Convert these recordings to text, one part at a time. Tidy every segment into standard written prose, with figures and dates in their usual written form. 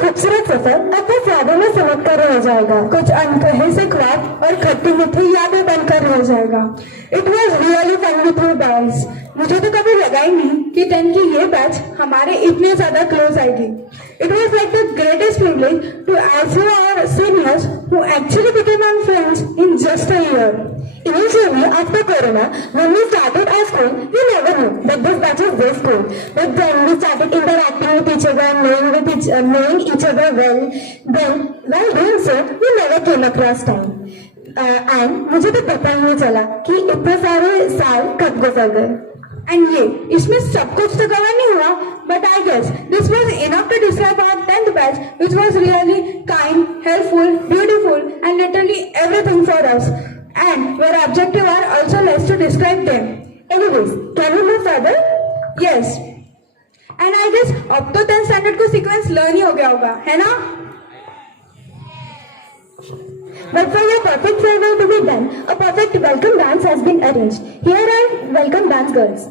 खूबसूरत सफर अपने यादों में सिमट कर रह जाएगा। कुछ अनकहे से ख्वाब और खट्टी मीठी यादें बनकर रह जाएगा। It was really fun with you guys. मुझे तो कभी लगा ही नहीं कि 10 की ये बैच हमारे इतने ज्यादा क्लोज आएगी। It was like the greatest privilege to also our seniors who actually became our friends in just a year. Initially, after Corona, when we started our school, we never knew that this batch was this cool. But then we started interacting with each other, knowing each other well. Then, while doing so, we never came across time. And मुझे तो पता ही नहीं चला कि इतने सारे साल कब गुजर गए। एंड ये इसमें सब कुछ तो कवर नहीं हुआ, but I guess this was enough to describe our 10th batch which was really kind, helpful, beautiful and literally everything for us, and your objective are also less to describe them. Anyways, can we move further? Yes, and I guess अब तो 10th standard को sequence learn ही हो गया होगा, है ना? But for your perfect farewell to be done, a perfect welcome dance has been arranged. Here are welcome dance girls.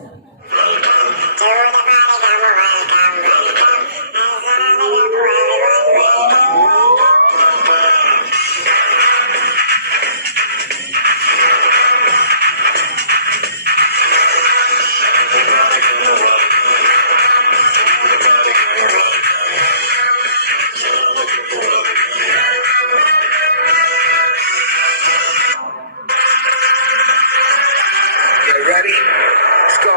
Ready? Let's go.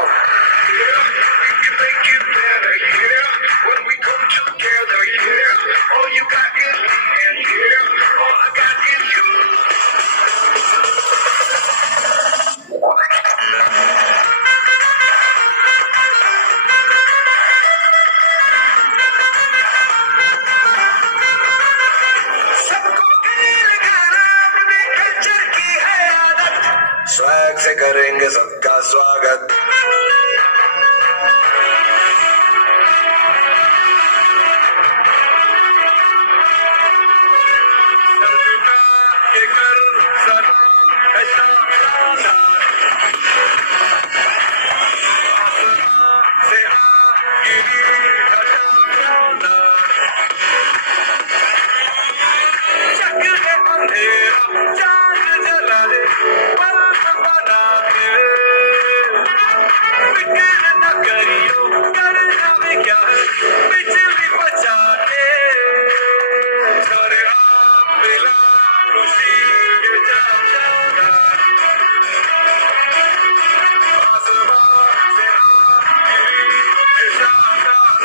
Yeah, we can make it better, yeah. When we come together, yeah. All you got is me, and yeah, all I got is you. सबको गिर गाना अपने culture की है आदत, swag से करेंगे सबका स्वागत। ये कर सना है शानदार, आसमां से आ गिरी है शानदार, जग है अंधेरा चांद जला दे, बल्ब बना दे, फिक्र न करियो करना भी क्या है, बिजली बचा दे, सारे आप मिला खुशी के चांदार, आसमां से आ गिरी है शानदार।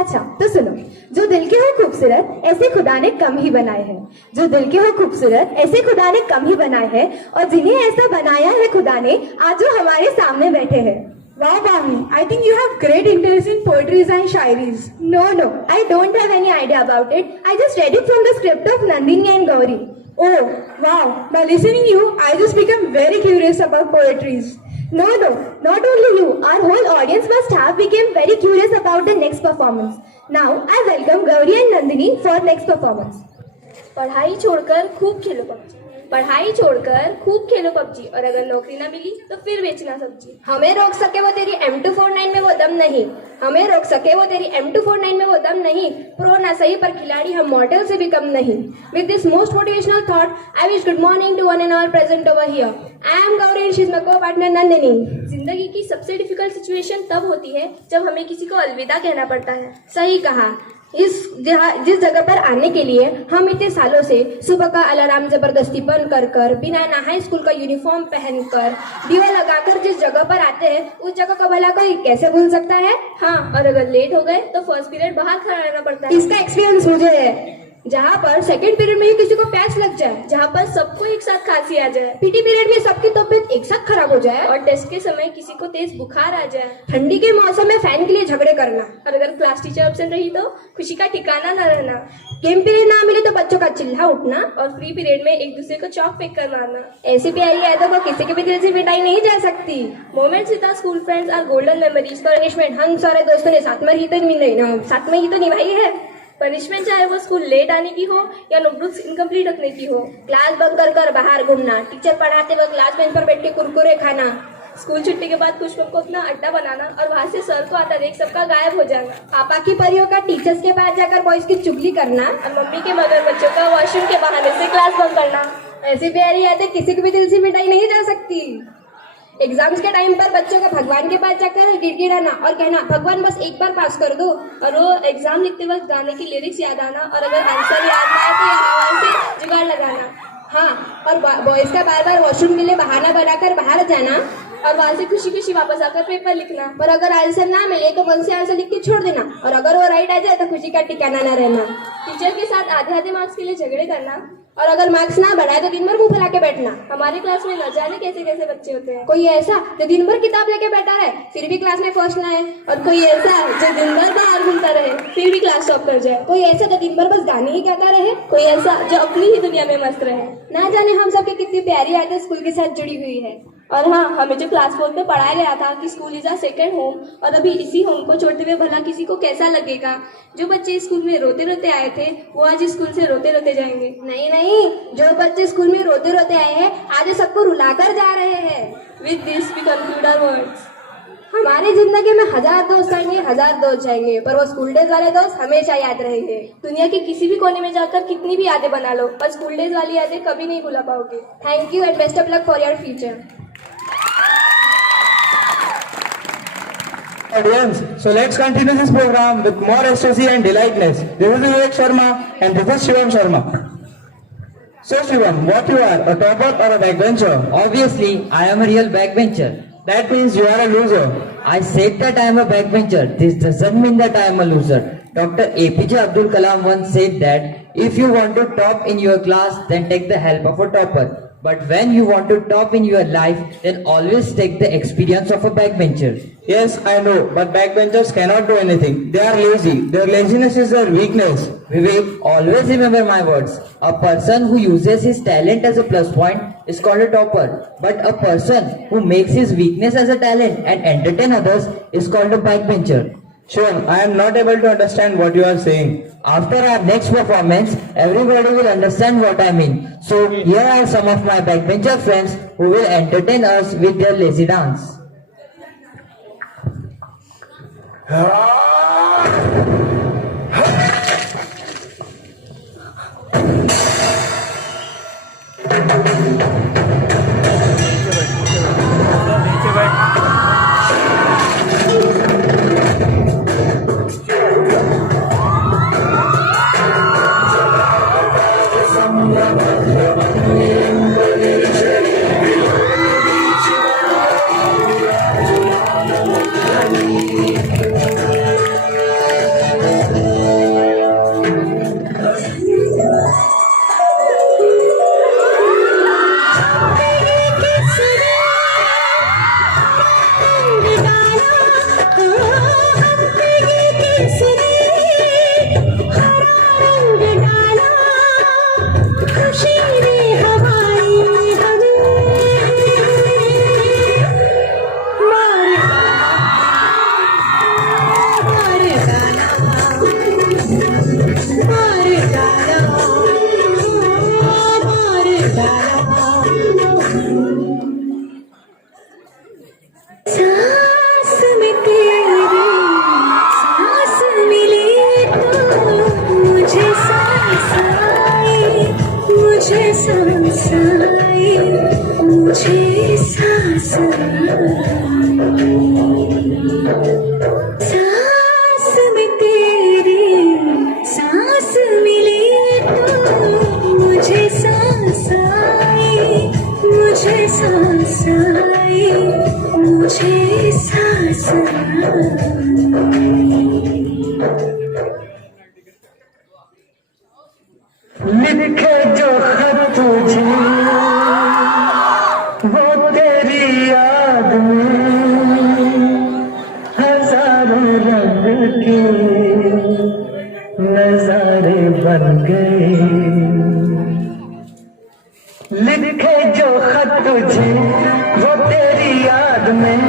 अच्छा तो सुनो, जो दिल के हो खूबसूरत ऐसे खुदा ने कम ही बनाए हैं। जो दिल के हो खूबसूरत ऐसे खुदा ने कम ही बनाए हैं, और जिन्हें ऐसा बनाया है खुदा ने, आज जो हमारे सामने बैठे हैं। Wow, Bhavni, I think you have great interest in poetries and shairis. No, I don't have any idea about it. I just read it from the script of Nandini and Gauri. Oh, wow. By listening you, I just became very curious about poetries. No, not only you. Our whole audience must have become very curious about the next performance. Now, I welcome Gauri and Nandini for next performance. पढ़ाई छोड़कर खूब खेलो PUBG, पढ़ाई छोड़कर खूब खेलो PUBG, और अगर नौकरी ना मिली तो फिर बेचना सब्जी। हमें रोक सके वो तेरी M249 में वो दम नहीं, हमें रोक सके वो तेरी M249 में वो दम नहीं, प्रो ना सही पर खिलाड़ी हम मॉडल से भी कम नहीं। With this most motivational thought I wish good morning to one and all present over here. I am Gauri and she is my co partner Nandini. जिंदगी की सबसे डिफिकल्ट सिचुएशन तब होती है जब हमें किसी को अलविदा कहना पड़ता है। सही कहा। जिस जगह पर आने के लिए हम इतने सालों से सुबह का अलार्म जबरदस्ती बंद कर बिना नहाए स्कूल का यूनिफॉर्म पहनकर दिया लगाकर जिस जगह पर आते हैं, उस जगह को भला कोई कैसे भूल सकता है? हाँ, और अगर लेट हो गए तो फर्स्ट पीरियड बाहर खड़ा रहना पड़ता है। इसका एक्सपीरियंस मुझे है। जहाँ पर सेकंड पीरियड में ही किसी को पैच लग जाए, जहाँ पर सबको एक साथ खांसी आ जाए, पीटी पीरियड में सबकी तबीयत एक साथ खराब हो जाए, और टेस्ट के समय किसी को तेज बुखार आ जाए, ठंडी के मौसम में फैन के लिए झगड़े करना, और अगर क्लास टीचर एब्सेंट रही तो खुशी का ठिकाना न रहना, गेम पीरियड ना मिले तो बच्चों का चिल्ला उठना, और फ्री पीरियड में एक दूसरे को चौक फेंक कर मारना। ऐसी प्यारी यादों को किसी के भी दिल से मिटाई नहीं जा सकती। Moments with our school friends are golden memories. Punishment हम सारे दोस्तों ने साथ में ही तो निभाई है। पनिशमेंट चाहे वो स्कूल लेट आने की हो या नोटबुक्स इनकम्प्लीट रखने की हो, क्लास बंक कर बाहर घूमना, टीचर पढ़ाते वक्त क्लास बेंच पर बैठ के कुरकुरे खाना, स्कूल छुट्टी के बाद पुष्पम को अपना अड्डा बनाना और वहाँ से सर को आता देख सबका गायब हो जाना। पापा की परियों का टीचर्स के पास जाकर बॉयज की चुगली करना और मम्मी के मगरमच्छों का वॉशरूम के बहाने से क्लास बंक करना। ऐसी प्यारी यादें किसी के भी दिल से मिटाई नहीं जा सकती। एग्जाम्स के टाइम पर बच्चों को भगवान के पास जाकर गिड़गिड़ाना और कहना भगवान बस एक बार पास कर दो, और वो एग्जाम लिखते वक्त गाने की लिरिक्स याद आना और अगर आंसर याद ना आए तो ये आवाज से जुगाड़ लगाना। हाँ, और बॉयज का बार बार वॉशरूम के लिए बहाना बनाकर बाहर जाना और वहाँ से खुशी खुशी वापस आकर पेपर लिखना। और अगर आंसर ना मिले तो मन से आंसर लिख के छोड़ देना और अगर वो राइट आ जाए तो खुशी का ठिकाना ना रहना। टीचर के साथ आधे आधे मार्क्स के लिए झगड़े करना और अगर मार्क्स ना बढ़ाए तो दिन भर मुंह फैला के बैठना। हमारे क्लास में न जाने कैसे कैसे बच्चे होते हैं। कोई ऐसा जो दिन भर किताब लेके बैठा है फिर भी क्लास में फर्स्ट ना है, और कोई ऐसा जो दिन भर बाहर घूमता रहे फिर भी क्लास टॉप कर जाए। कोई ऐसा जो दिन भर बस गाने ही गाता रहे, कोई ऐसा जो अपनी ही दुनिया में मस्त रहे। ना जाने हम सबकी कितनी प्यारी यादें स्कूल के साथ जुड़ी हुई है। और हाँ, हमें जो क्लास 4 में पढ़ाया गया था कि school is a second home, और अभी इसी होम को छोड़ते हुए भला किसी को कैसा लगेगा। जो बच्चे स्कूल में रोते रोते आए थे वो आज स्कूल से रोते रोते जाएंगे। नहीं, जो बच्चे स्कूल में रोते रोते आए हैं आज सबको रुलाकर जा रहे हैं। With this we conclude our words. हमारी जिंदगी में 1000 दोस्त आएंगे, 1000 दोस्त जाएंगे, पर वो स्कूल डेज वाले दोस्त हमेशा याद रहेंगे। दुनिया के किसी भी कोने में जाकर कितनी भी यादें बना लो, पर स्कूल डेज वाली यादें कभी नहीं भुला पाओगे। Thank you and best of luck for your future. Audience, so let's continue this program with more ecstasy and delightness. This is Vivek Sharma and this is Shivam Sharma. So Shivam, what you are, a topper or a backbencher? Obviously, I am a real backbencher. That means you are a loser. I said that I am a backbencher. This doesn't mean that I am a loser. Dr. APJ Abdul Kalam once said that if you want to top in your class, then take the help of a topper. But when you want to top in your life, then always take the experience of a backbencher. Yes, I know, but backbenchers cannot do anything. They are lazy. Their laziness is their weakness. Vivek, always remember my words. A person who uses his talent as a plus point is called a topper. But a person who makes his weakness as a talent and entertain others is called a backbencher. Shivam, I am not able to understand what you are saying. After our next performance, everybody will understand what I mean. So here are some of my backbencher friends who will entertain us with their lazy dance. लिखे जो खत तुझे वो तेरी याद में हजारों रंग के नजारे बन गए। लिखे जो खत तुझे वो तेरी याद में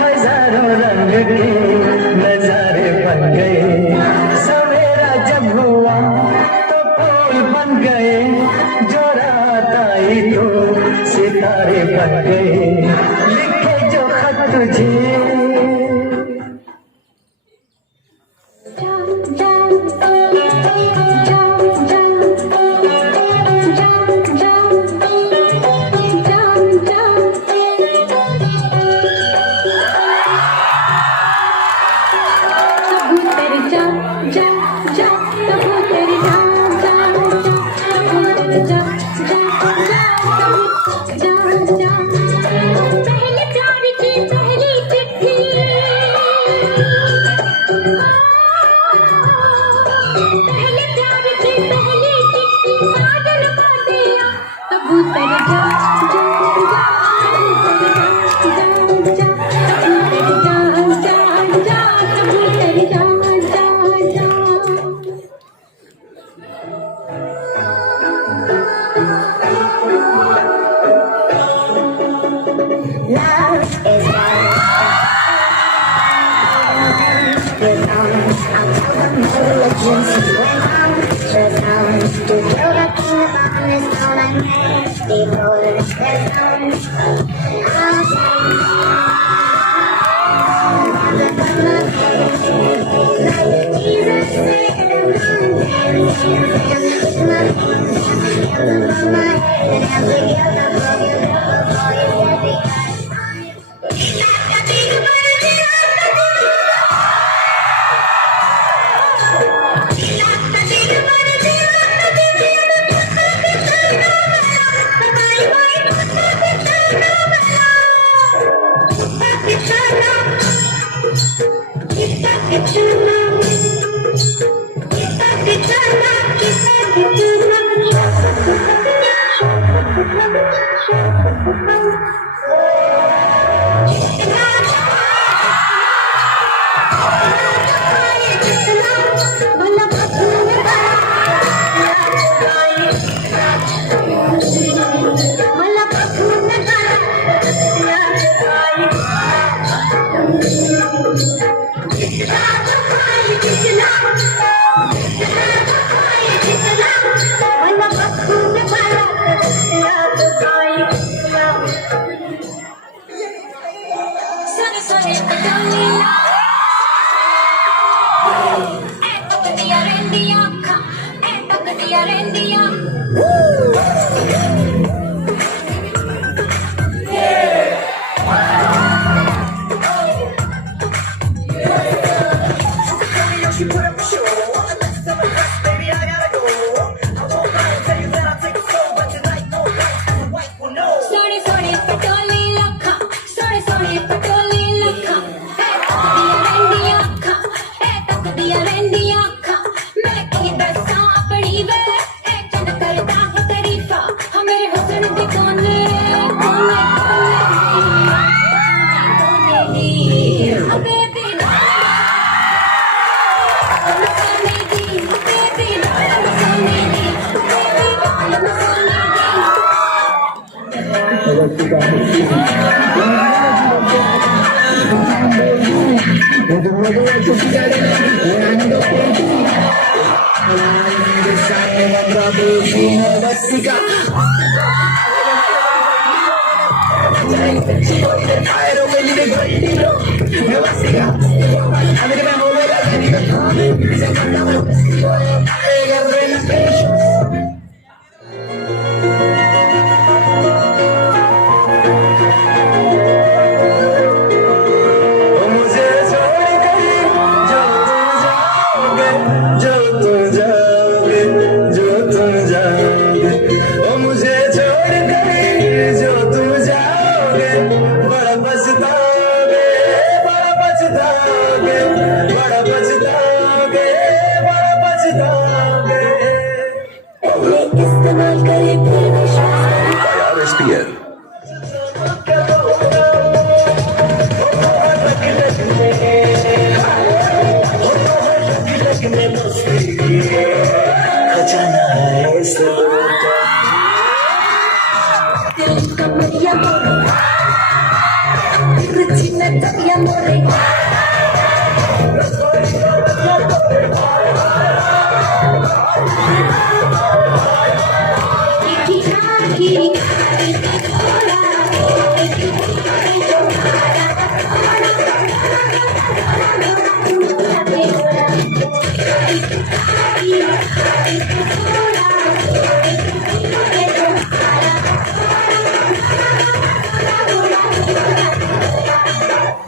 हजारों रंग के नजारे बन गए। सवेरा जब हुआ तो फूल बन गए, जो रात आई तो सितारे बन गए। लिखे जो तुझे पहले प्यार की पहली चिट्ठी पहले प्यार की पहली चिट्ठी साजन को दिया कबूतर जा जा जा कबूतर जा कबूतर जा Love is love. With arms, I'll tell them no religions. With arms, with arms, to kill the king on this town and make people with arms. I'll say, like Jesus said, with my hands above my head and together for you, for you, every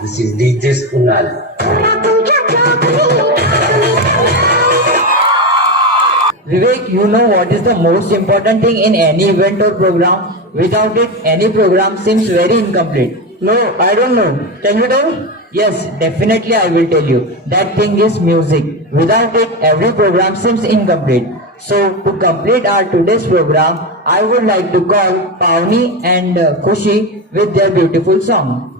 This is DJ Kunal. Vivek, you know what is the most important thing in any event or program? Without it, any program seems very incomplete. No, I don't know. Can you tell? Yes, definitely I will tell you. That thing is music. Without it, every program seems incomplete. So, to complete our today's program, I would like to call Pawnee and Khushi with their beautiful song.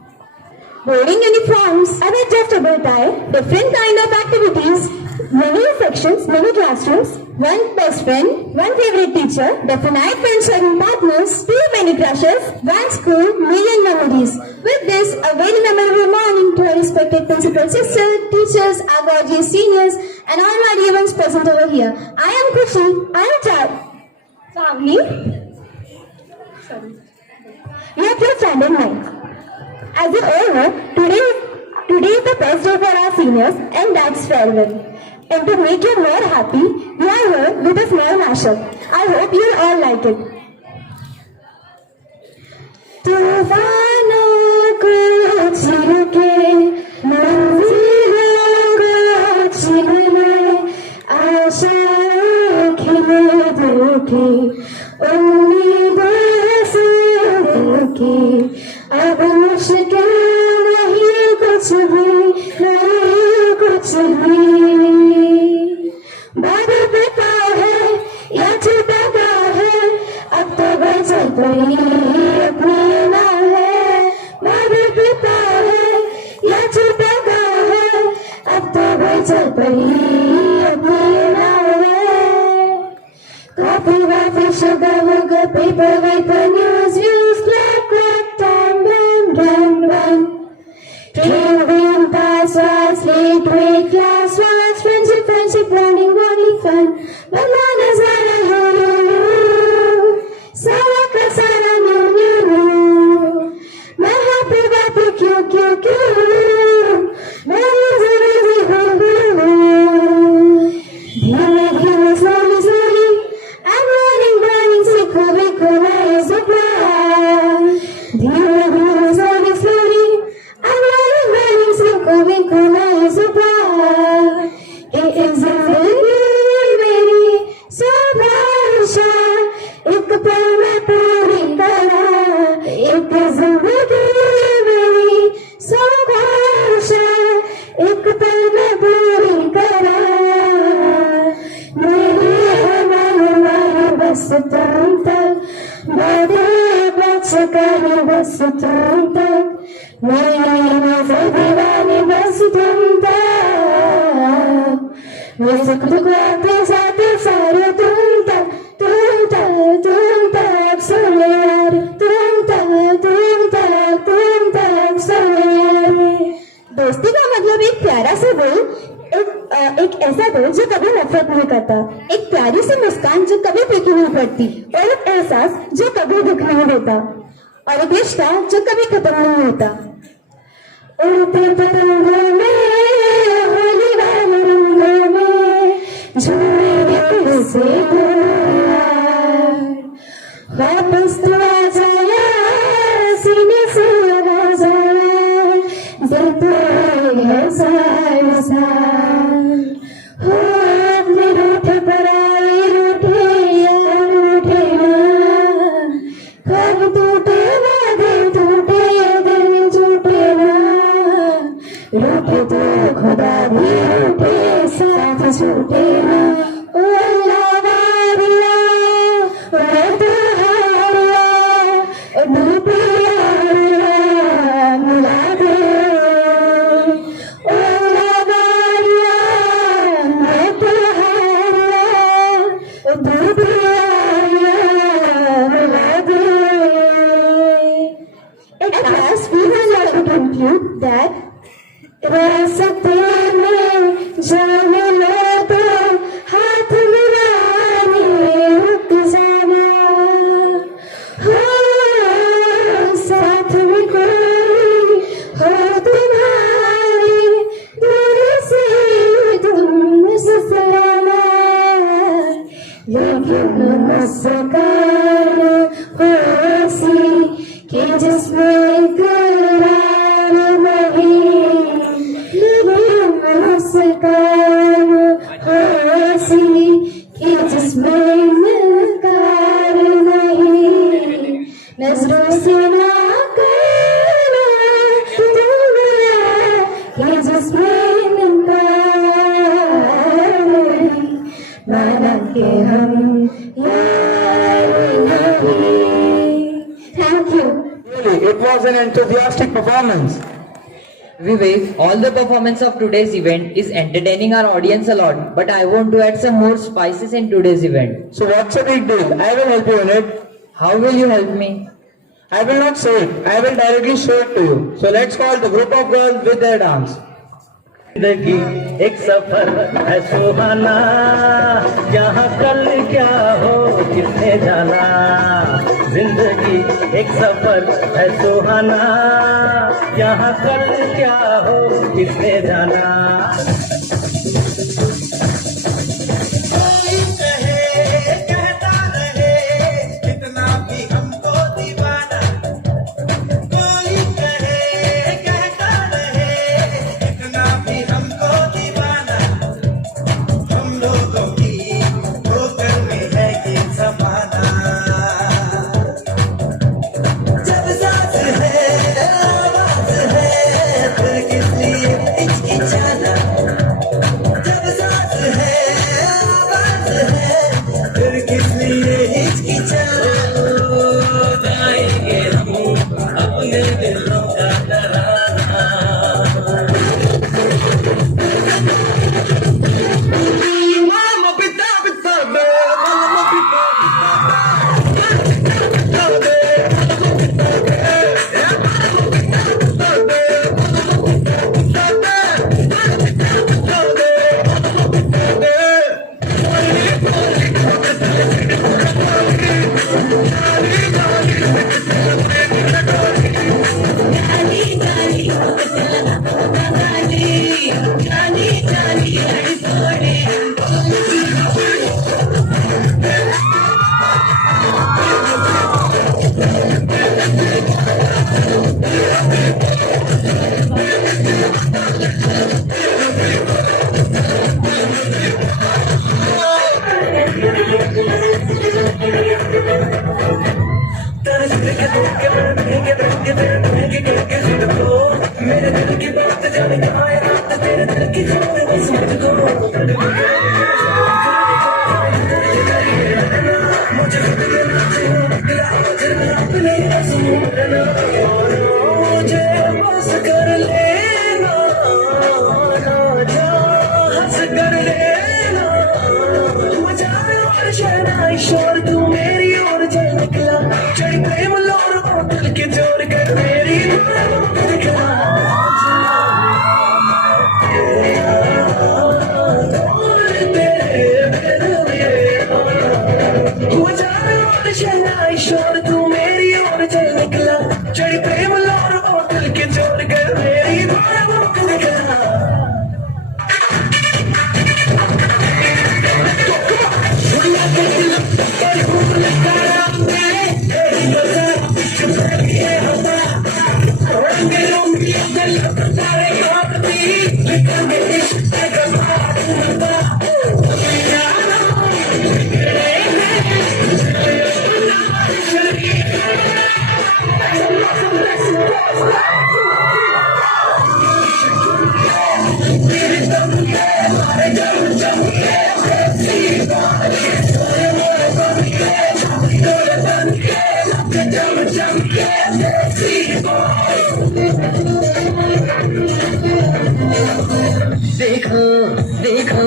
Boarding uniforms are just about time. Different kind of activities, many sections, many classrooms, one best friend, one favorite teacher, definite friends and partners, too many crushes, one school, million memories. With this, a very memorable morning to our respected principal sister, teachers, our gorgeous seniors, and all my dear ones present over here. I am Khushi. I am Chad. Family. We have just standing night. As you all know, today is the best day for our seniors, and that's farewell. And to make you more happy, we are here with a small mashup. I hope you all like it. तूफानों को छीन के मंजिलों को छीन ले आशाएं खिले दिल की उम्मीदें से दिल की अब मुश्किल नहीं कुछ भी नहीं कुछ भी बादल पिता है या छुटा है अब तो बचत पड़ी अपनी ना है बादल पिता है या छुटा है अब तो बचत पड़ी अपनी ना है कॉफी वाफी शुगर वुगर पेपर वेपर news views clap clap time run run run Train, rain, pass, was, late, wait, class, was, friendship, learning, only fun. Banana, zara, sara ka sara, new. मैं happy, happy, cute. Very धीमे, slowly. I'm running, सीखो, मैं सुपना. धीमे, slowly. I'm running, सीखो, मैं सुपना. एक जिंदगी मेरी सुभाषा एक पल में पूरी करा एक जिंदगी मेरी सुभाषा एक पल में पूरी करा मेरी है मन बस तुम तक बड़े बच कर बस तुम तक मेरी नजर दीवानी बस तुम तक वो सुख दुख आते जाते सारे तुम तक सुने यार तुम तक सुने यार दोस्ती का मतलब एक प्यारा सा दिल एक ऐसा दिल जो कभी नफरत नहीं करता एक प्यारी सी मुस्कान जो कभी फीकी नहीं पड़ती और एक एहसास जो कभी दुख नहीं देता और एक रिश्ता जो कभी खत्म नहीं होता उड़ते पतंगों में होली वाले रंगों में झूमे से वापस तो आ जाया सीने से लगा जाया दिल तो है सार हो अपने रूठे पर आए रूठे यार रूठे ना कब टूटे ना दिल टूटे ना रूठे तो खुदा भी रूठे साथ छूटे ना ओ अल्लाह वारिया मैं तो हारिया ओ डूबी हारिया मिला दे ओ अल्लाह वारिया मैं तो हारिया ओ डूबी हारिया मिला दे At last, we will like to conclude that रास्ते में जाने लो तो हाथ मिलाने रुक जाना हो साथ में कोई हो तुम्हारे दूर से तुम मुस्कुराना लेकिन मुस्कान हो ऐसी कि जिसमें करार नहीं तस्वीर माना के हम यार नहीं। Thank you. Really, it was an enthusiastic performance. Vivek, all the performance of today's event is entertaining our audience a lot, but I want to add some more spices in today's event. So what's the big deal? I will help you in it. How will you help me? I will not say it. I will directly show it to you. So let's call the group of girls with their dance. जिंदगी एक सफर है सुहाना, यहाँ कल क्या हो किसने जाना। जिंदगी एक सफर है सुहाना, यहाँ कल क्या हो किसने जाना। कोई कहे कहता रहे कितना भी हमको दीवाना, कोई कहे कहता रहे कितना भी हमको दीवाना। हम लोगों की ठोकर में है ये जमाना। जब सांस है आवाज है फिर किस लिए हिचकिचाना। जब सांस है आवाज है फिर किस लिए हिचकिचाना। गाएंगे हम अपने दिलों का तराना। Mama pita pita be, mama pita मेरे दिल की बात जाने कहाँ है रात तेरे दिल की खबर बस मुझको मुझे खुद में नाचे दिला मुझे अपने आंसू मुझे बस कर लेना ना जा हंस कर लेना मजा और शहनाई शोर तू मेरी ओर चल निकला चढ़ प्रेम लोर होटल के जोर कर मेरी दिखला शहनाई शोर तू मेरी ओर चल निकला चढ़ प्रेम लोर होटल के जोड़ कर मेरी भूख दिखला। देखो देखो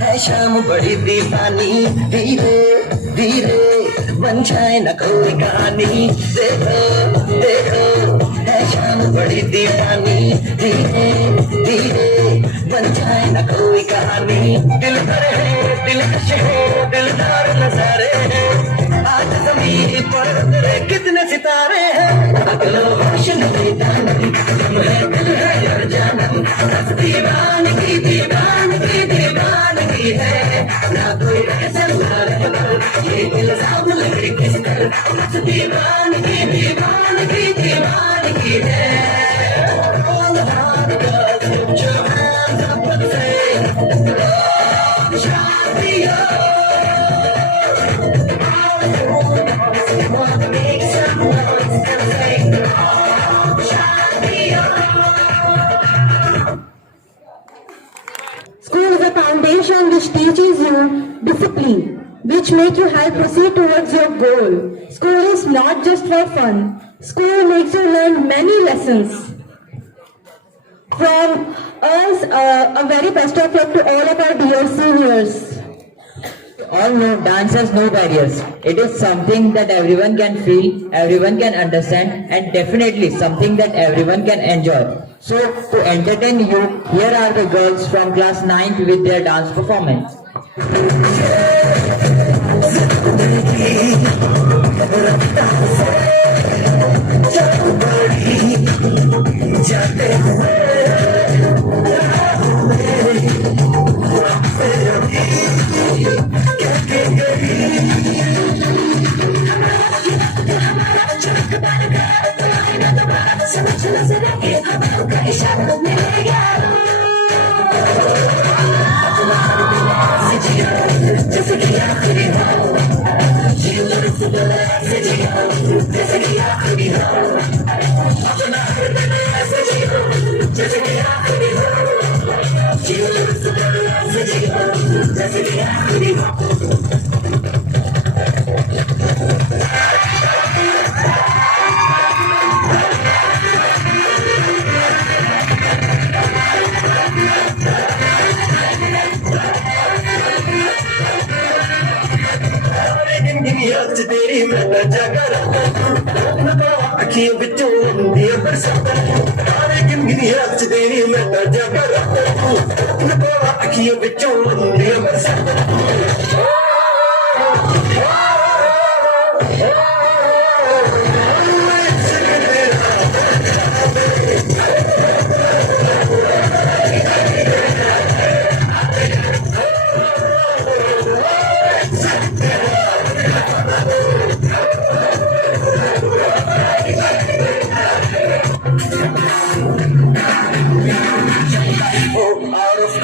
है शाम बड़ी दीवानी, धीरे धीरे बन जाए न कोई कहानी। देखो देखो है शाम बड़ी दीवानी, धीरे धीरे बन जाए न कोई कहानी। दिल भरे है दिलकश है दिलदार नजारे हैं, आज ज़मीन पर तेरे कितने सितारे हैं। अगलो रोशन दीवानगी तुम है दिल है यार जानम, दीवानगी दीवानगी दीवानगी है ना कोई रहसन ये इल्जाम लगे किस कर। दीवानगी दीवानगी दीवानगी है। All the hard girls put your hands up and say oh champion। Wanna make some noise and say oh champion। you discipline, which make you help proceed towards your goal. School is not just for fun. School makes you learn many lessons. From us, a very best of luck to all of our dear seniors. All know dance has no barriers. It is something that everyone can feel, everyone can understand, and definitely something that everyone can enjoy. So, to entertain you, here are the girls from class 9th with their dance performance. तेरी मैं जगर अखियों बिचों ਹੁੰਦੀ ਹੈ ਬਰਸਾਤ ਸਾਰੇ ਗਿੰਨੀ ਹੱਥ ਤੇਰੀ ਮੈਂ ਜगर अखियों बिचों ਹੁੰਦੀ ਹੈ ਬਰਸਾਤ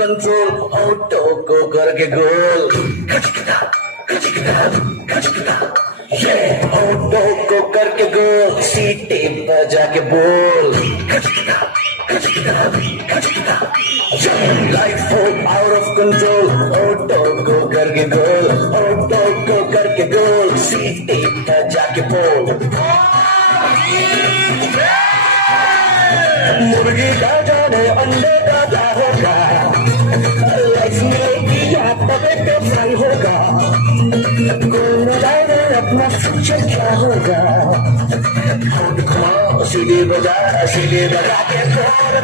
कंट्रोल ऑटो को करके गोल ये ऑटो को करके गोल सीटे पर जाके बोल लाइफ हो आउट ऑफ कंट्रोल ऑटो को करके गोल ऑटो को करके गोल सीटे पर जाके बोल मुर्गी का जाने अंडे का क्या होगा लाइफ मिलेगी या तबे तो फ्राई होगा कोई न जाने अपना फ्यूचर क्या होगा सीढ़ी बजा के बोल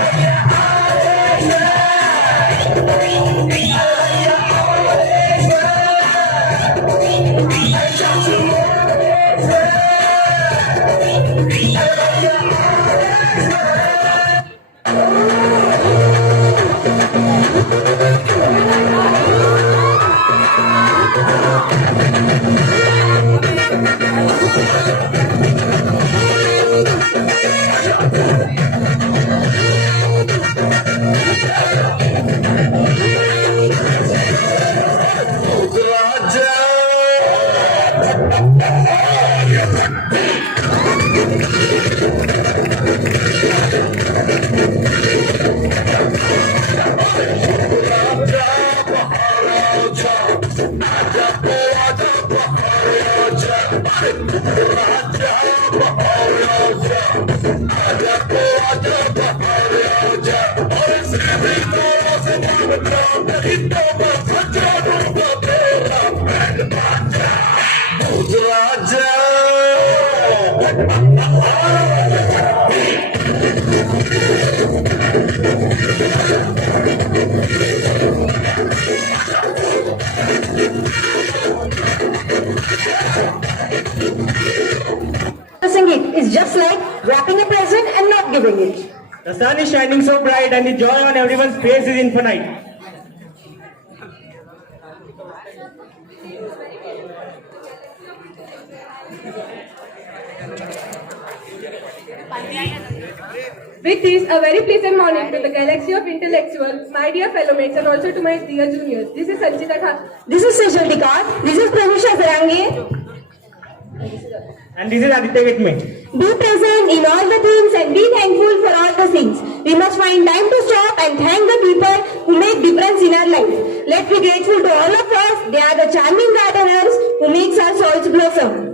It is just like wrapping a present and not giving it. The sun is shining so bright and the joy on everyone's face is infinite. With this, a very pleasant morning to the galaxy of intellectuals, my dear fellow mates, and also to my dear juniors. This is Sanchita Thakur. This is Sejal Dikar. This is Pravisha Sarangi. And this is Aditya Gitme. Be present in all the things and be thankful for all the things. We must find time to stop and thank the people who make difference in our life. let's be grateful to all of us. They are the charming gardeners who makes our soils blossom.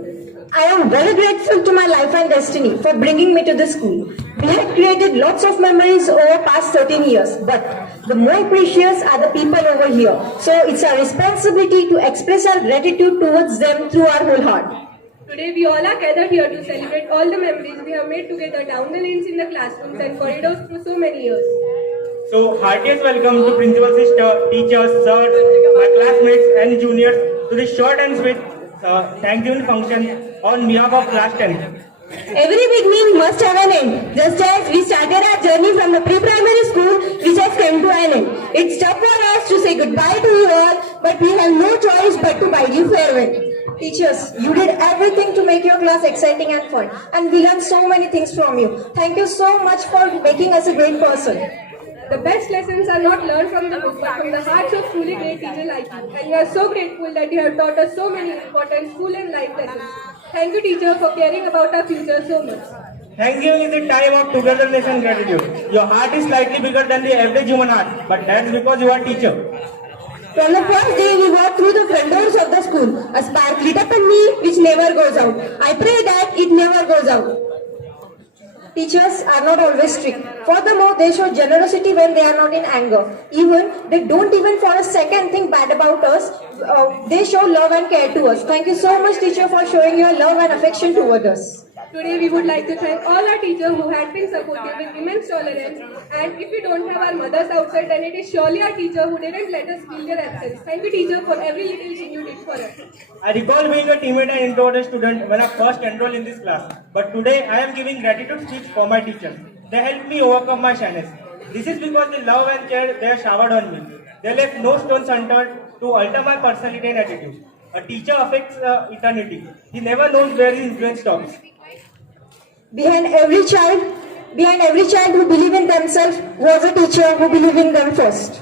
I am very grateful to my life and destiny for bringing me to this school. We have created lots of memories over past 13 years, but the more precious are the people over here. So it's our responsibility to express our gratitude towards them through our whole heart. Today we all are gathered here to celebrate all the memories we have made together down the lanes in the classrooms and corridors through so many years. So, heartiest welcome to principal sister, teachers, sirs, my classmates and juniors to this short and sweet Thanksgiving function on behalf of class 10. Every beginning must have an end. Just as we started our journey from the pre-primary school, which has come to an end. It's tough for us to say goodbye to you all, but we have no choice but to bid you farewell. Teachers, you did everything to make your class exciting and fun, and we learned so many things from you. Thank you so much for making us a great person. The best lessons are not learned from the book, but from the hearts of truly great teachers like you. And we are so grateful that you have taught us so many important school and life lessons. Thank you, teacher, for caring about our future so much. Thanksgiving is a time of togetherness and gratitude. Your heart is slightly bigger than the average human heart, but that's because you are teacher. From the first day we walked through the front doors of the school, a spark lit up in me which never goes out. I pray that it never goes out. Teachers are not always strict. Furthermore, they show generosity when they are not in anger. They don't even for a second think bad about us. They show love and care to us. Thank you so much, teacher, for showing your love and affection toward us. Today we would like to thank all our teachers who had been supportive with immense tolerance, and if we don't have our mothers outside, then it is surely our teacher who didn't let us feel their absence. Thank you, teacher, for every little thing you did for us. I recall being a timid and introverted student when I first enrolled in this class, but today I am giving gratitude speech for my teachers. They helped me overcome my shyness. This is because the love and care they have showered on me. They left no stones unturned to alter my personality and attitude. A teacher affects eternity. He never knows where his influence stops. Behind every child who believes in themselves was a teacher who believed in them first.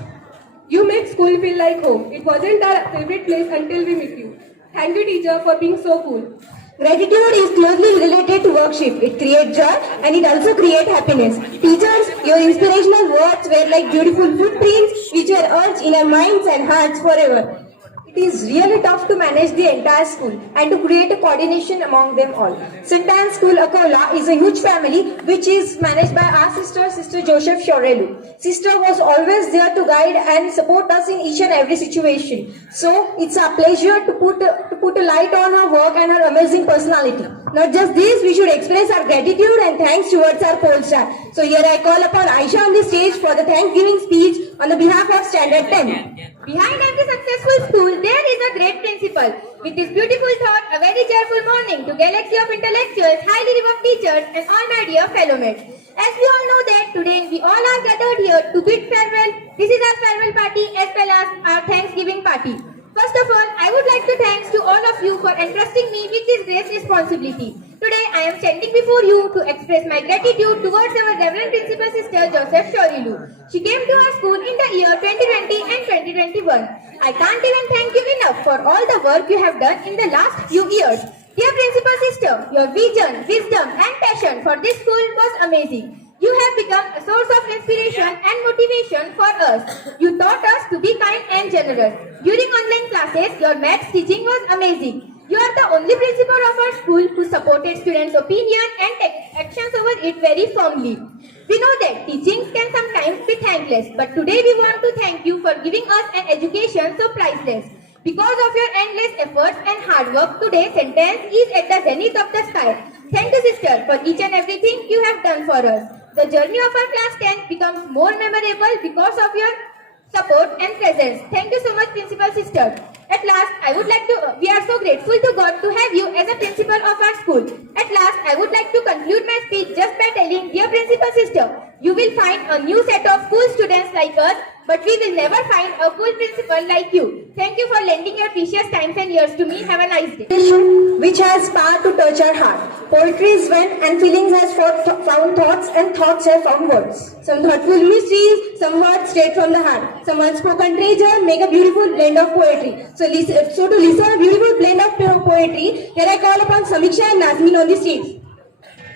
You make school feel like home. It wasn't our favorite place until we met you. Thank you, teacher, for being so cool. Gratitude is closely related to worship. It creates joy and it also creates happiness. Teachers, your inspirational words were like beautiful footprints which were etched in our minds and hearts forever. It is really tough to manage the entire school and to create a coordination among them all. St. Anne's School, Akola is a huge family which is managed by our Sister Joseph Shorelu. Sister was always there to guide and support us in each and every situation. So it's our pleasure to put a light on her work and her amazing personality. Not just this, we should express our gratitude and thanks towards our pole star. So here I call upon Aisha on the stage for the Thanksgiving speech on the behalf of Standard 10. Behind every successful school, there is a great principal. With this beautiful thought, a very cheerful morning to galaxy of intellectuals, highly revered teachers, and all my dear fellow mates. As we all know that today we all are gathered here to bid farewell. This is our farewell party as well as our Thanksgiving party. First of all, I would like to thank to all of you for entrusting me with this great responsibility. Today, I am standing before you to express my gratitude towards our Reverend Principal Sister Joseph Shorilu. She came to our school in the year 2020 and 2021. I can't even thank you enough for all the work you have done in the last few years. Dear Principal Sister, your vision, wisdom and passion for this school was amazing. You have become a source of inspiration and motivation for us. You taught us to be kind and generous. During online classes, your maths teaching was amazing. You are the only principal of our school who supported students' opinion and actions over it very firmly. We know that teachings can sometimes be thankless, but today we want to thank you for giving us an education so priceless. Because of your endless efforts and hard work, today St. Anne's is at the zenith of the sky. Thank you, sister, for each and everything you have done for us. The journey of our class 10 becomes more memorable because of your support and presence. Thank you so much, Principal Sister. At last, we are so grateful to God to have you as a principal of our school. At last, I would like to conclude my speech just by telling, dear Principal Sister, you will find a new set of cool students like us, but we will never find a cool principal like you. Thank you for lending your precious times and years to me. Have a nice day. Which has power to touch our heart. Poetry is when and feelings has found thoughts and thoughts have found words. Some thoughtful mysteries, some words straight from the heart. Some unspoken treasure make a beautiful blend of poetry. So to listen a beautiful blend of poetry, here I call upon Samiksha and Nazmin on the stage.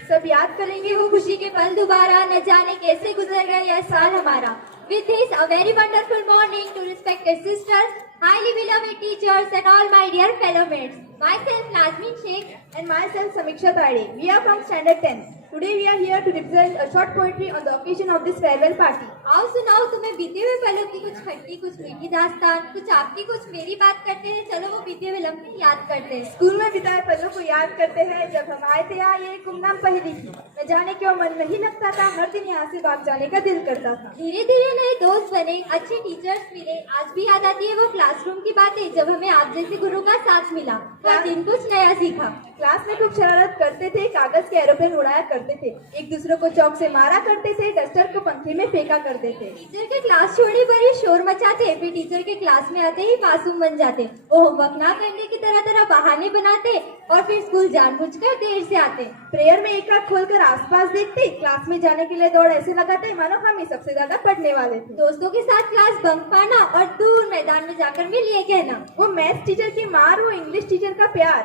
सब याद करेंगे वो खुशी के पल दोबारा, न जाने कैसे गुजर गया यह साल हमारा। With this, a very wonderful morning to respected sisters, highly beloved teachers and all my dear fellow mates. Myself Nazmin Sheikh and myself Samiksha Tade. We are from Standard 10. Today we are here to represent a short poetry on the occasion of this farewell party. आओ सुनाओ तुम्हें बीते हुए पलों की कुछ खट्टी कुछ मीठी दास्तान, कुछ आपकी कुछ मेरी बात करते हैं, चलो वो बीते हुए लम्हे याद करते हैं। स्कूल में बिताए पलों को याद करते हैं, जब हम आए थे यहाँ ये गुमनाम पहेली थी, न जाने क्यों मन नहीं लगता था, हर दिन यहाँ से भाग जाने का दिल करता था। धीरे धीरे नए दोस्त बने, अच्छे टीचर्स मिले, आज भी याद आती है वो क्लासरूम की बातें जब हमें आप जैसे गुरु का साथ मिला, हर दिन कुछ नया सीखा। क्लास में खूब शरारत करते थे, कागज के एरोप्लेन उड़ाया करते थे, एक दूसरे को चौक से मारा करते थे, डस्टर को पंखे में फेंका करते थे। टीचर के क्लास छोड़ने पर ही शोर मचाते, फिर टीचर के क्लास में आते ही मासूम बन जाते, वो होमवर्क ना करने की तरह तरह बहाने बनाते और फिर स्कूल जानबूझकर देर से आते। प्रेयर में एक आंख खोलकर आसपास देखते, क्लास में जाने के लिए दौड़ ऐसे लगाते मानो हम ही सबसे ज्यादा पढ़ने वाले थे। दोस्तों के साथ क्लास बंक पाना और दूर मैदान में जाकर भी लिए कहना, वो मैथ्स टीचर की मार, वो इंग्लिश टीचर का प्यार,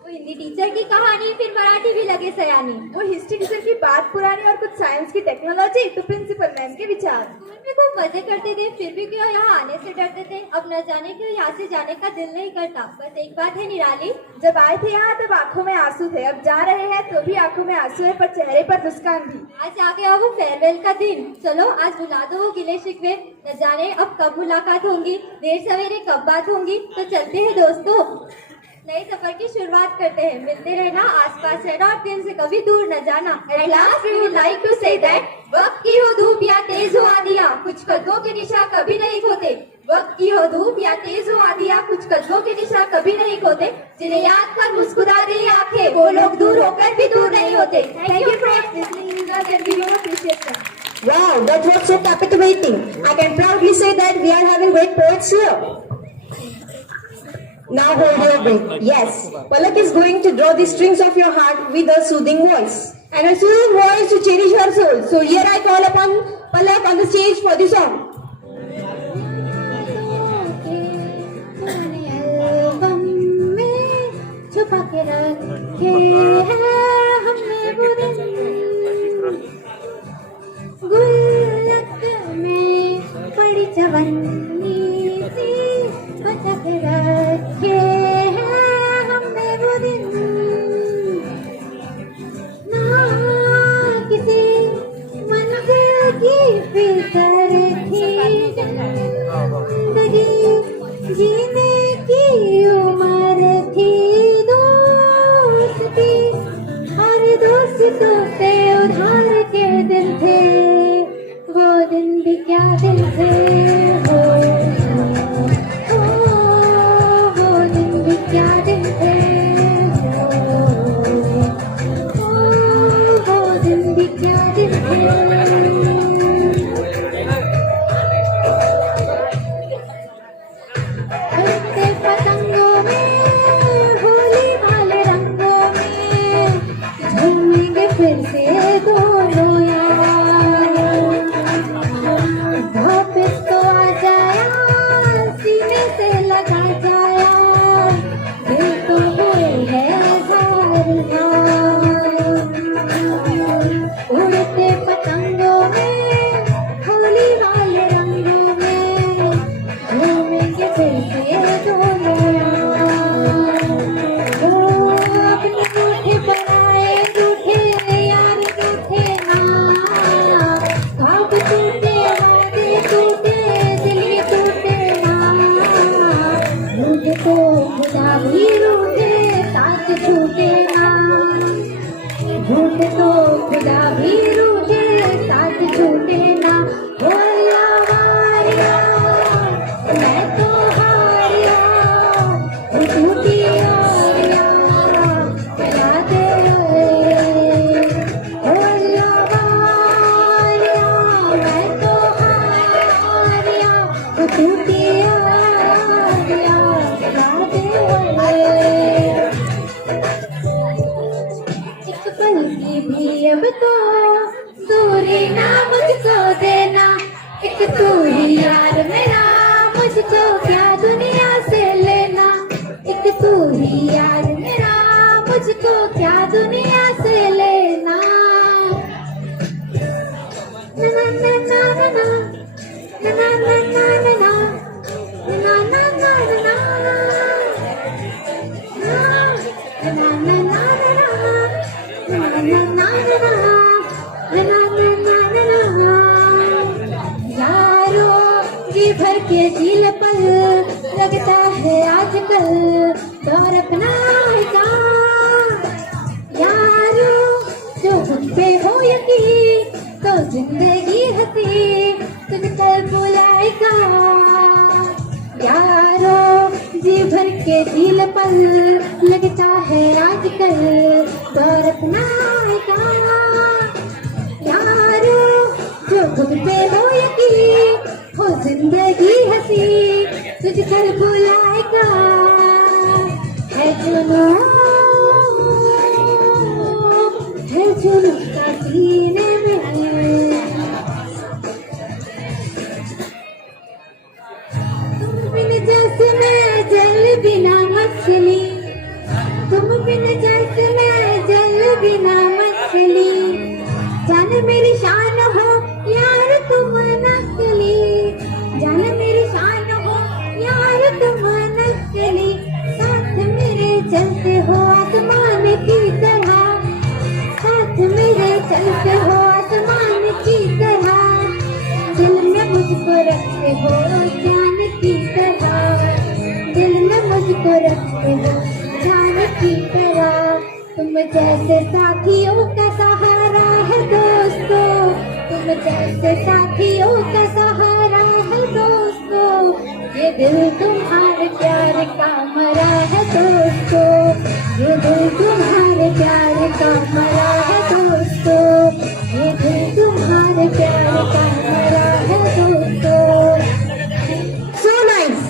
वो हिंदी टीचर की कहानी, फिर मराठी भी लगे सयानी, वो हिस्ट्री टीचर की बात पुरानी और कुछ साइंस की टेक्नोलॉजी, तो प्रिंसिपल मैम के विचार। स्कूल में खूब मजे करते थे, फिर भी क्यों यहाँ आने से डरते थे, अब न जाने क्यों यहाँ से जाने का दिल नहीं करता। बस एक बात है निराली, जब आए थे यहाँ तब आंखों में आंसू थे, अब जा रहे हैं तो भी आंखों में आंसू है, पर चेहरे पर मुस्कान भी। आज आ गया वो फेयरवेल का दिन, चलो आज बुला दो वो गिले शिकवे, न जाने अब कब मुलाकात होंगी, देर सवेरे कब बात होंगी, तो चलते हैं दोस्तों नए सफर की शुरुआत करते हैं। मिलते रहना, आसपास रहना और दिल से कभी दूर न जाना। At last we would like to say that वक्त की हो धूप या तेज हो आंधियां, कुछ कदमों के निशा कभी नहीं खोते। वक्त की हो धूप या तेज हो आंधियां, कुछ कदमों के निशा कभी नहीं खोते। जिन्हें याद कर मुस्कुरा दे आंखें, वो लोग दूर होकर भी दूर नहीं होते। Thank you for listening us and we really appreciate them. Wow, that was so captivating. I can proudly say that we are having great poets here. Now hold your breath. Yes, Palak is going to draw the strings of your heart with a soothing voice. And a soothing voice to cherish your soul. So here I call upon Palak on the stage for the song. छुपा के रखे हैं हमने वो दिन, गुल्लक में पड़ी चवन्नी सी, बचा के रखे हैं हमने वो दिन, ना किसी मंजिल की फिक्र थी, जिंदगी जीने की उम्र थी, दोस्ती हर दोस्तों से उधार के दिन थे, वो दिन भी क्या दिन थे, वो दिन भी क्या दिन थे, वो दिन भी क्या दिन थे। उड़ते पतंगों में, होली वाले रंगों में, झूमेंगे फिर से दोनों यार, वापस तो आ जाया, सीने से लगा जाया, दिल तो हुए है उड़ते पतंगों में, होली वाले रंगों में, झूमेंगे फिर से दोनों यार, वो अपने रूठे पराए रूठे यार रूठे ना, ख्वाब टूटे वादे टूटे दिल ये टूटे ना, रूठे तो खुदा भी रूठे साथ छूटे ना, रूठे तो खुदा भी रूठे साथ छूटे ना। हो यावारिया मैं तो हारिया, टूटी यारिया यादे, हो यावारिया मैं तो हारिया, टूटी यारिया यादे। एक पल की भी अब तो दूरी ना मुझको देना, एक तू ही यार मेरा, मुझको क्या दुनिया से लेना, एक तू ही यार मेरा, मुझको क्या दुनिया से लेना। ना ना ना ना ना na na na na na na na na na na यारो जी भर के झील पल लगता है आजकल दौर अपना है का यारो जो हम पे हो यकीन तो जिंदगी हंसी तुझ कल बुलाएगा यारो जी भर के झील पल लगता है आजकल दौर अपना है का यारो जो खुद पे हो यकीन हो जिंदगी हंसी तुझ कल बुलाएगा है जुनून का सीने में तुम बिन जैसे मैं जल बिना मछली तुम बिन जैसे मैं जल बिना मछली जान मेरी शान हो यार तुम नकली जान मेरी शान हो यार तुम नकली साथ मेरे चलते हो आसमान की तरह साथ मेरे चलते हो आसमान की तरह दिल में मुझको रखते हो जान की तरह दिल में मुझको रखते हो जान की तरह तुम जैसे साथियों का सहारा है दोस्तों तुम जैसे साथियों का सहारा है दोस्तों ये दिल तुम्हारे प्यार का मरा है दोस्तों ये दिल तुम्हारे प्यार का मरा है दोस्तों ये दिल तुम्हारे प्यार का मरा है दोस्तों So nice.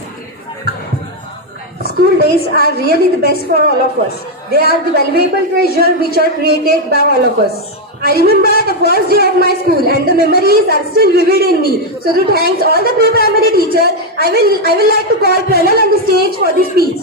School days are really the best for all of us. They are the valuable treasure which are created by all of us. I remember the first day of my school and the memories are still vivid in me. So to thank all the pre-primary teachers, I will like to call Pranal on the stage for the speech.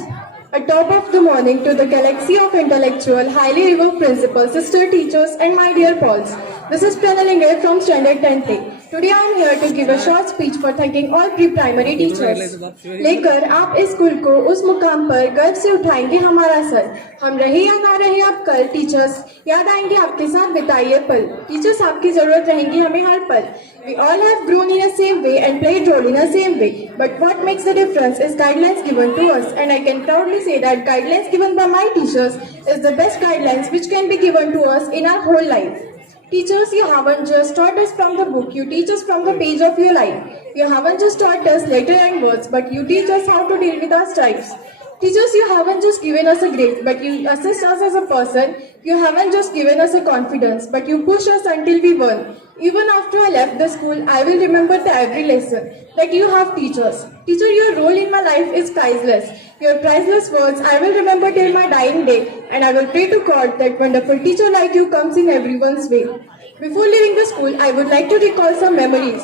At top of the morning to the galaxy of intellectual, highly revered principals, sister teachers and my dear Pauls. This is Pranal Inge from Standard 10th. Today I am here to give a short speech for thanking all pre-primary teachers. लेकर आप इस school को उस मुकाम पर गर्व से उठाएंगे हमारा सर. हम रहे या ना रहे आप कल, टीचर्स याद आएंगे आपके साथ बिताइए पल. टीचर्स आपकी जरूरत रहेंगी हमें हर पल. We all have grown in a same way and played role in a same way. But what makes the difference is guidelines given to us. And I can proudly say that guidelines given by my teachers is the best guidelines which can be given to us in our whole life. Teachers, you haven't just taught us from the book, you teach us from the page of your life. You haven't just taught us letter and words, but you teach us how to deal with our stripes. Teachers, you haven't just given us a grade, but you assist us as a person. You haven't just given us a confidence, but you push us until we won. Even after I left the school, I will remember the every lesson that you have teachers. Teacher, your role in my life is priceless. Your priceless words I will remember till my dying day, and I will pray to God that wonderful teacher like you comes in everyone's way. Before leaving the school, I would like to recall some memories.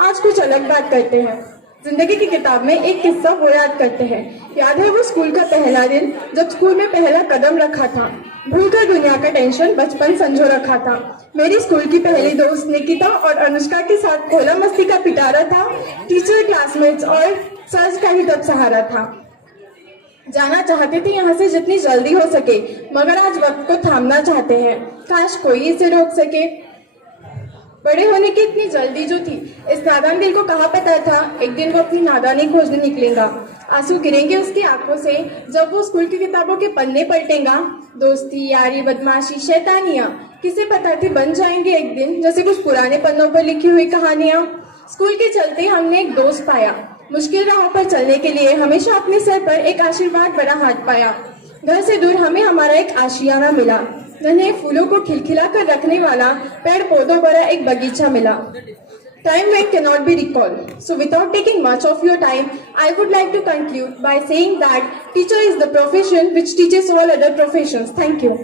आज कुछ अलग बात करते हैं. जिंदगी की किताब में एक किस्सा वो याद करते हैं. याद है वो स्कूल का पहला दिन जब स्कूल में पहला कदम रखा था. भूलकर दुनिया का टेंशन बचपन संजो रखा था. मेरी स्कूल की पहली दोस्त निकिता और अनुष्का के साथ खोला मस्ती का पिटारा था. टीचर, क्लासमेट्स और सर का ही तब सहारा था. जाना चाहते थे यहाँ से जितनी जल्दी हो सके, मगर आज वक्त को थामना चाहते हैं. काश कोई इसे रोक सके. बड़े होने की इतनी जल्दी जो थी, इस नादान दिल को कहाँ पता था एक दिन वो अपनी नादानी खोजने निकलेगा. आंसू गिरेंगे उसकी आंखों से जब वो स्कूल की किताबों के पन्ने पलटेगा. दोस्ती, यारी, बदमाशी, शैतानियां किसे पता थी बन जाएंगे एक दिन जैसे कुछ पुराने पन्नों पर लिखी हुई कहानियां. स्कूल के चलते हमने एक दोस्त पाया. मुश्किल राहों पर चलने के लिए हमेशा अपने सर पर एक आशीर्वाद भरा हाथ पाया. घर से दूर हमें हमारा एक आशियाना मिला. घने फूलों को खिलखिला कर रखने वाला पेड़ पौधों भरा एक बगीचा मिला. Time when cannot be recalled. So without taking much of your time, I would like to conclude by saying that teacher is the profession which teaches all other professions. Thank you.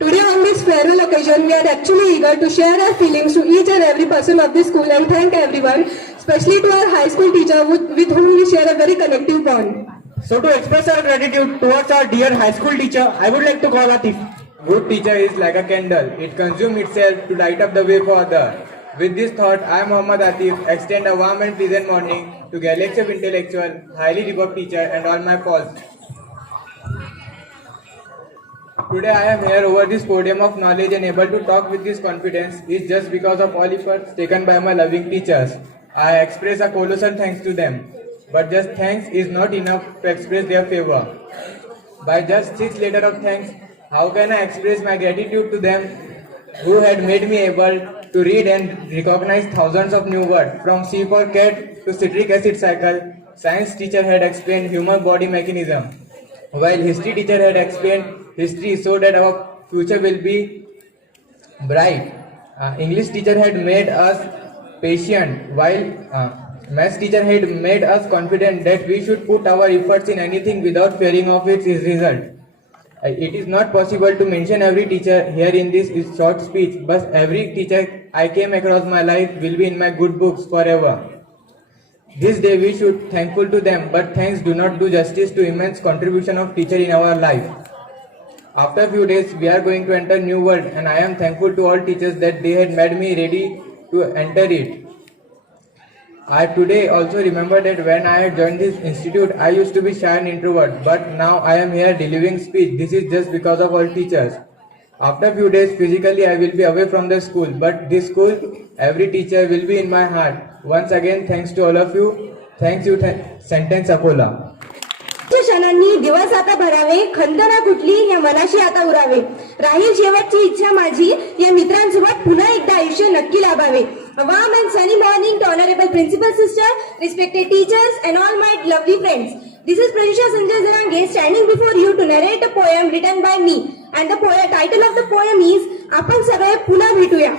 Today on this farewell occasion, we are actually eager to share our feelings to each and every person of this school and thank everyone, especially to our high school teacher with whom we share a very connective bond. So to express our gratitude towards our dear high school teacher, I would like to call Atif. Good teacher is like a candle. It consumes itself to light up the way for others. With this thought, I, Mohammad Atif, extend a warm and pleasant morning to Galaxy of Intellectual, highly revered teacher and all my pals. Today I am here over this podium of knowledge and able to talk with this confidence is just because of all efforts taken by my loving teachers. I express a colossal thanks to them. But just thanks is not enough to express their favor. By just 6 letters of thanks, how can I express my gratitude to them who had made me able to read and recognize thousands of new words from C for cat to citric acid cycle. Science teacher had explained human body mechanism, while history teacher had explained history so that our future will be bright. English teacher had made us patient, while maths teacher had made us confident that we should put our efforts in anything without fearing of its result. It is not possible to mention every teacher here in this short speech, but every teacher I came across my life will be in my good books forever. This day we should thankful to them, but thanks do not do justice to immense contribution of teacher in our life. After few days we are going to enter new world, and I am thankful to all teachers that they had made me ready to enter it. I today also remember that when I had joined this institute, I used to be shy and introvert, but now I am here delivering speech. This is just because of all teachers. After few days, physically I will be away from the school, but this school, every teacher will be in my heart. Once again, thanks to all of you. Thanks you, Sentence Akola. क्षणांनी दिवस आता भरावे, खंतना कुठली या मनाशी आता उरावे. राहील शेवटची इच्छा माझी या मित्रांसोबत पुन्हा एकदा आयुष्य नक्की लाभावे. A warm and sunny morning to honorable principal sister, respected teachers and all my lovely friends. This is Pratisha Sanjay Zarange standing before you to narrate a poem written by me, and the title of the poem is आपण सगळे पुन्हा भेटूया.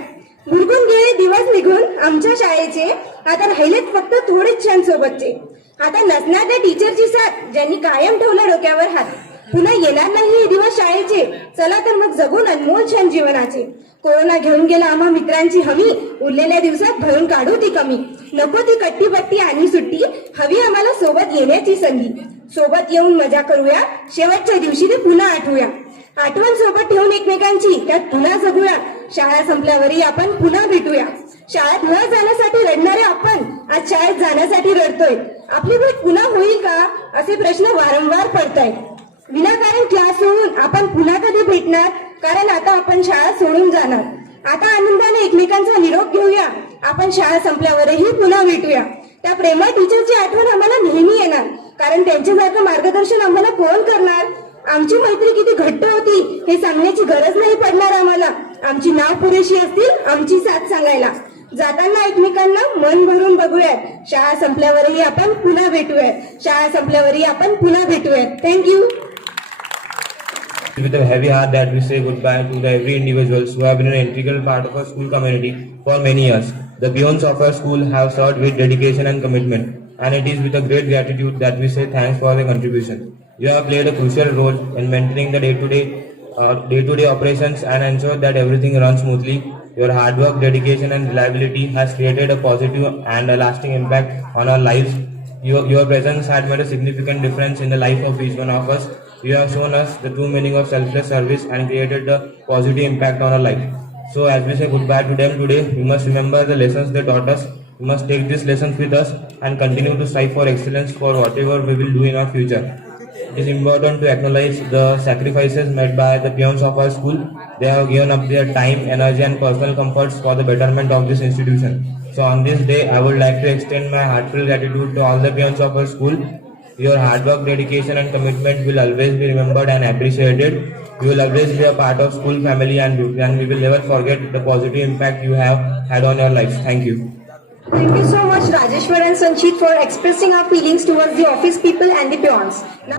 भुरकून गेले दिवस निघून आमच्या शाळेचे, आता राहिलेत फक्त थोडेच क्षण सोबतचे. आता नसणार त्या टीचरची साथ ज्यांनी कायम ठेवला डोक्यावर हात. पुन्हा येणार नाही हे दिवस शाळेचे, चला तर मग जगून अनमोल क्षण जीवनाचे. कोरोना घेऊन गेला आम्हा मित्रांची हमी, उरलेल्या दिवसात भरून काढू ती कमी. नको ती कट्टी बट्टी आणि सुट्टी, हवी आम्हाला सोबत येण्याची संधी. सोबत येऊन मजा करूया, शेवटच्या दिवशी ते पुन्हा आठवूया. आठवण सोबत ठेवून एकमेकांची त्यात पुन्हा जगूया. शाळा संपल्यावरही आपण पुन्हा भेटूया. शाळेत न जाण्यासाठी रडणारे आपण आज शाळेत जाण्यासाठी रडतोय. आपली भेट पुन्हा होईल का असे प्रश्न वारंवार पडतायत. विनाकारण क्लास सोडून आपण पुन्हा कधी भेटणार, कारण आता आपण शाळा सोडून जाणार. आता आनंदाने एकमेकांचा निरोप घेऊया, आपण शाळा संपल्यावरही पुन्हा भेटूया. त्या प्रेमळ टीचरची आठवण आम्हाला नेहमी येणार, कारण त्यांच्यासारखं मार्गदर्शन आम्हाला कोण करणार. आमची मैत्री किती घट्ट होती हे सांगण्याची गरज नाही पडणार आम्हाला. आमची नाव पुरेशी असतील आमची साथ सांगायला. जाताना एकमेकांना मन भरून बघूयात. शाळा संपल्यावरही आपण पुन्हा भेटूयात. शाळा संपल्यावरही आपण पुन्हा भेटूयात. Thank you. With a heavy heart that we say goodbye to the every individuals who have been an integral part of our school community for many years. The peons of our school have served with dedication and commitment, and it is with a great gratitude that we say thanks for their contribution. You have played a crucial role in maintaining the day-to-day operations and ensured that everything runs smoothly. Your hard work, dedication, and reliability has created a positive and a lasting impact on our lives. Your presence had made a significant difference in the life of each one of us. You have shown us the true meaning of selfless service and created a positive impact on our life. So as we say goodbye to them today, we must remember the lessons they taught us. We must take these lessons with us and continue to strive for excellence for whatever we will do in our future. It is important to acknowledge the sacrifices made by the peons of our school. They have given up their time, energy and personal comforts for the betterment of this institution. So on this day, I would like to extend my heartfelt gratitude to all the peons of our school. Your hard work, dedication and commitment will always be remembered and appreciated. You will always be a part of school family and we will never forget the positive impact you have had on your lives. Thank you. Thank you so much Rajeshwar and Sanchit for expressing our feelings towards the office people and the peons. Now